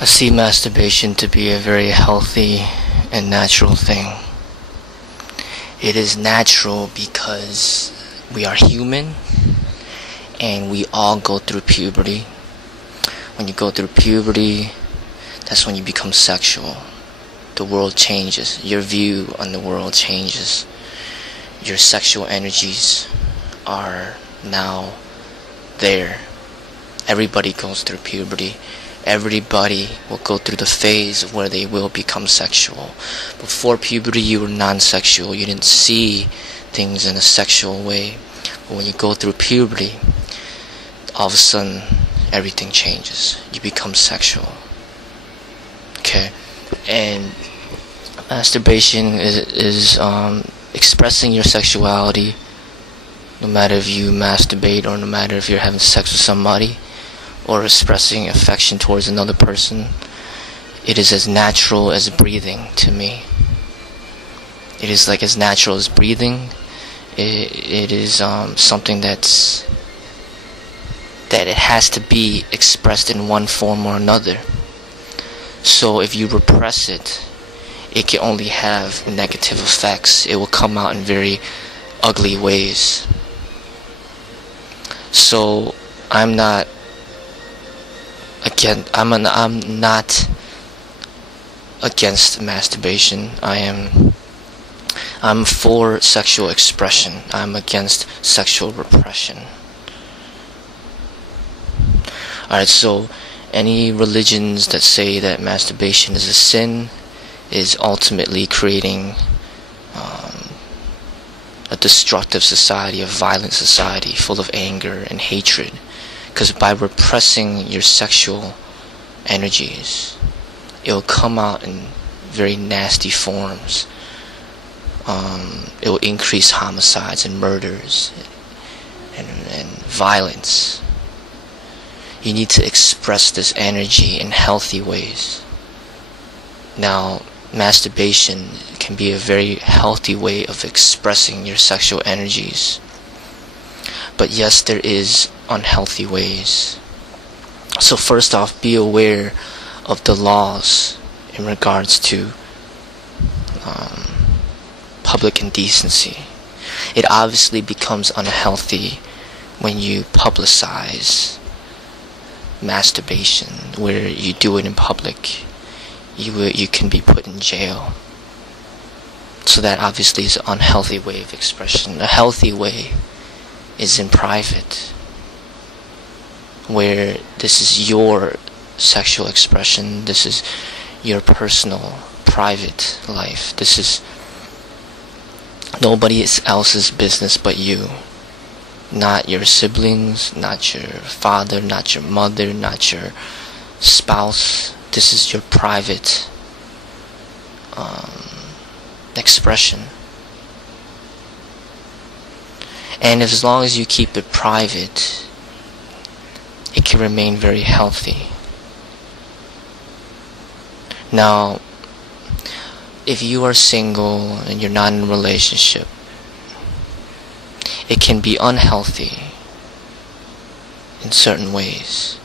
I see masturbation to be a very healthy and natural thing. It is natural because we are human and we all go through puberty. When you go through puberty, that's when you become sexual. The world changes. Your view on the world changes. Your sexual energies are now there. Everybody goes through puberty. Everybody will go through the phase where they will become sexual. Before puberty, you were non-sexual. You didn't see things in a sexual way. But when you go through puberty, all of a sudden, everything changes. You become sexual. Okay? And masturbation is expressing your sexuality, no matter if you masturbate or no matter if you're having sex with somebody, or expressing affection towards another person. It is as natural as breathing to me. It is like as natural as breathing. It is something that it has to be expressed in one form or another. So if you repress it, it can only have negative effects. It will come out in very ugly ways. So I'm not against masturbation. I'm for sexual expression. I'm against sexual repression. Alright, so any religions that say that masturbation is a sin is ultimately creating a destructive society, a violent society full of anger and hatred. Because by repressing your sexual energies, it will come out in very nasty forms. It will increase homicides and murders and violence. You need to express this energy in healthy ways. Now, masturbation can be a very healthy way of expressing your sexual energies. But yes, there is unhealthy ways. So first off, be aware of the laws in regards to public indecency. It obviously becomes unhealthy when you publicize masturbation, where you do it in public. You can be put in jail. So that obviously is an unhealthy way of expression. A healthy way is in private, where this is your sexual expression, this is your personal, private life. This is nobody else's business but you. Not your siblings, not your father, not your mother, not your spouse. This is your private expression. And as long as you keep it private, it can remain very healthy. Now, if you are single and you're not in a relationship, it can be unhealthy in certain ways.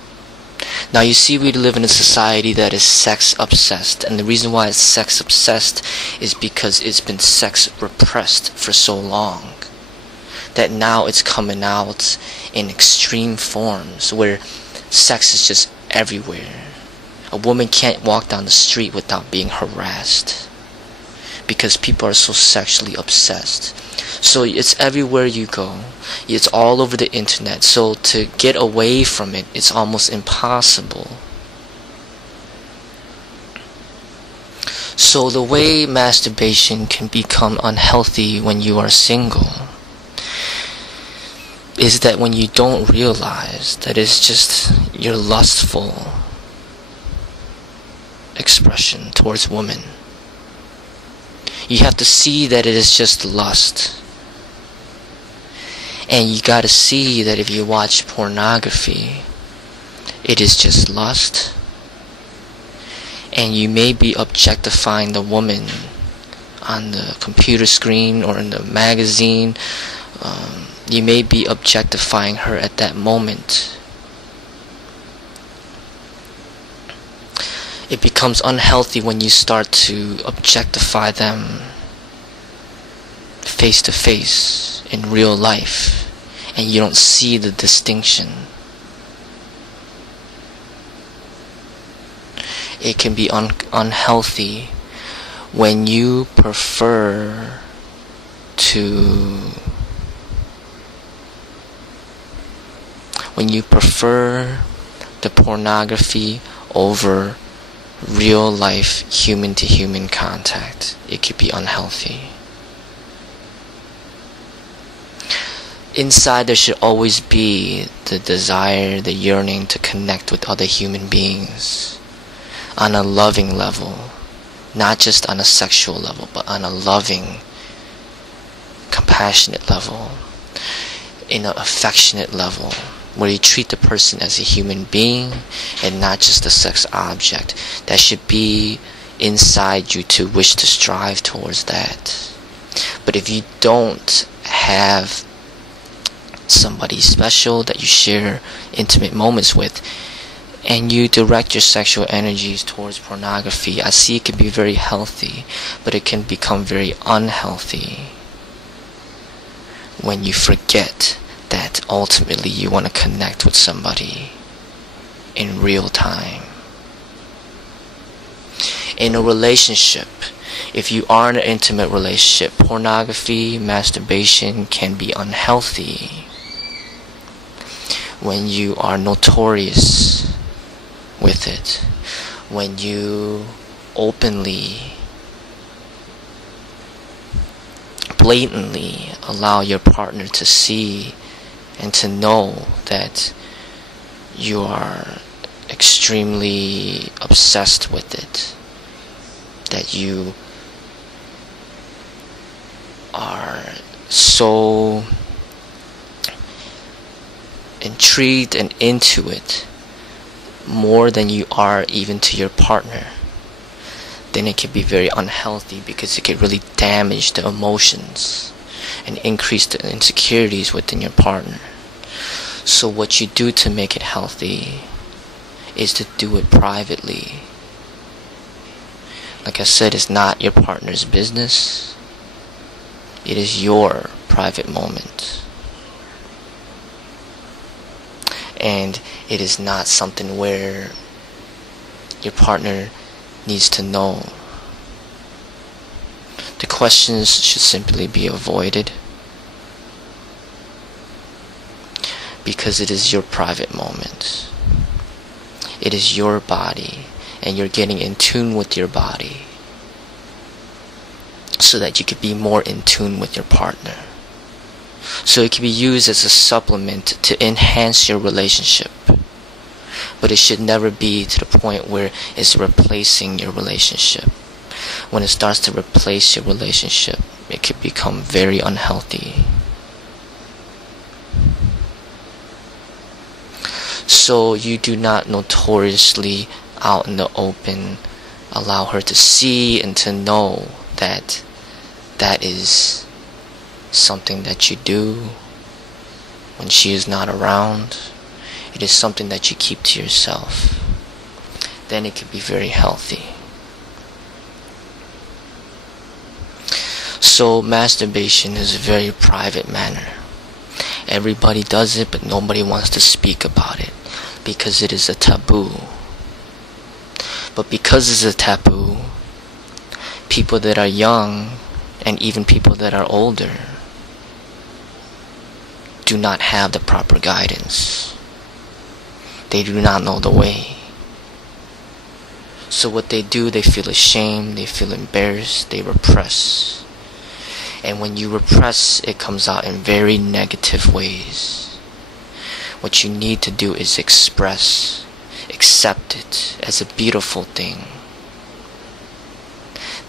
Now you see, we live in a society that is sex obsessed, and the reason why it's sex obsessed is because it's been sex repressed for so long that now it's coming out in extreme forms where sex is just everywhere. A woman can't walk down the street without being harassed because people are so sexually obsessed. So it's everywhere you go. It's all over the internet. So to get away from it, it's almost impossible. So the way masturbation can become unhealthy when you are single is that when you don't realize that it's just your lustful expression towards women. You have to see that it is just lust. And you gotta see that if you watch pornography, it is just lust. And you may be objectifying the woman on the computer screen or in the magazine. You may be objectifying her at that moment. It becomes unhealthy when you start to objectify them face to face in real life, and you don't see the distinction. It can be unhealthy when you prefer the pornography over real life human to human contact. It could be unhealthy. Inside there should always be the desire, the yearning to connect with other human beings on a loving level, not just on a sexual level, but on a loving, compassionate level, in an affectionate level, where you treat the person as a human being and not just a sex object. That should be inside you to wish to strive towards that. But if you don't have somebody special that you share intimate moments with, and you direct your sexual energies towards pornography, I see it can be very healthy, but it can become very unhealthy when you forget that ultimately you want to connect with somebody in real time. In a relationship, if you are in an intimate relationship, pornography, masturbation can be unhealthy when you are notorious with it, when you openly, blatantly allow your partner to see and to know that you are extremely obsessed with it, that you are so intrigued and into it more than you are even to your partner, then it can be very unhealthy, because it can really damage the emotions and increase the insecurities within your partner. So what you do to make it healthy is to do it privately. Like I said, it's not your partner's business. It is your private moment. And it is not something where your partner needs to know. The questions should simply be avoided, because it is your private moment. It is your body, and you're getting in tune with your body so that you could be more in tune with your partner. So it can be used as a supplement to enhance your relationship, but it should never be to the point where it's replacing your relationship. When it starts to replace your relationship, it could become very unhealthy. So you do not notoriously out in the open allow her to see and to know that that is something that you do when she is not around. It is something that you keep to yourself. Then it can be very healthy. So masturbation is a very private manner. Everybody does it, but nobody wants to speak about it because it is a taboo. But because it's a taboo, people that are young and even people that are older do not have the proper guidance. They do not know the way. So what they do, they feel ashamed, they feel embarrassed, they repress. And when you repress, it comes out in very negative ways. What you need to do is express, accept it as a beautiful thing.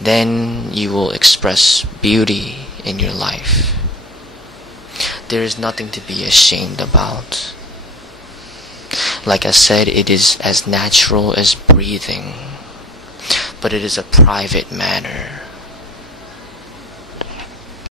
Then you will express beauty in your life. There is nothing to be ashamed about. Like I said, it is as natural as breathing, but it is a private matter.